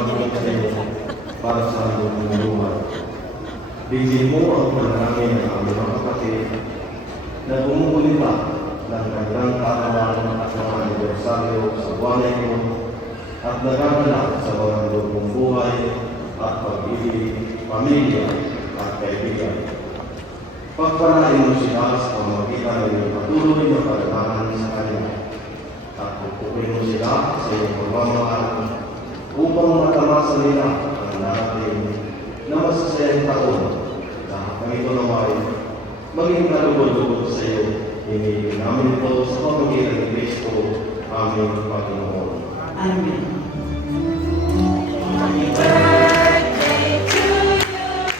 gagawin sa iyo para sa aming buhay. Bigyan mo ang panalangin ng aming mga kapatid na bumubuli pa ng kanilang kaarawan at mga anibersaryo sa buwan na ito at nagagalak sa mga lubong buhay at pag-ibig, pamilya at kaibigan. Pagpalain mo sila sa pamamagitan ng iyong patuloy na paglalaan sa kanila at pupupin mo sila sa iyong pagmamahal upang matamasa nila ang narating na masasayang taon lahat ng ito naman maging kalugod-lugod sa iyo. Hinihingin namin ito sa pamamagitan ni Kristo, aming Panginoon. Amen. Happy birthday to you.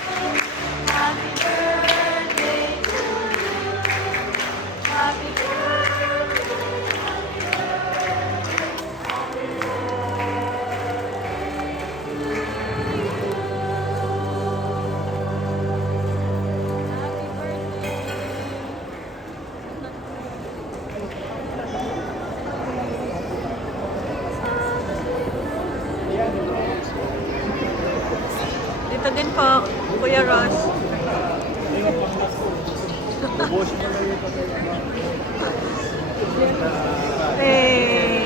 Happy birthday to you. Happy Dito din po, Kuya Ross. Hey!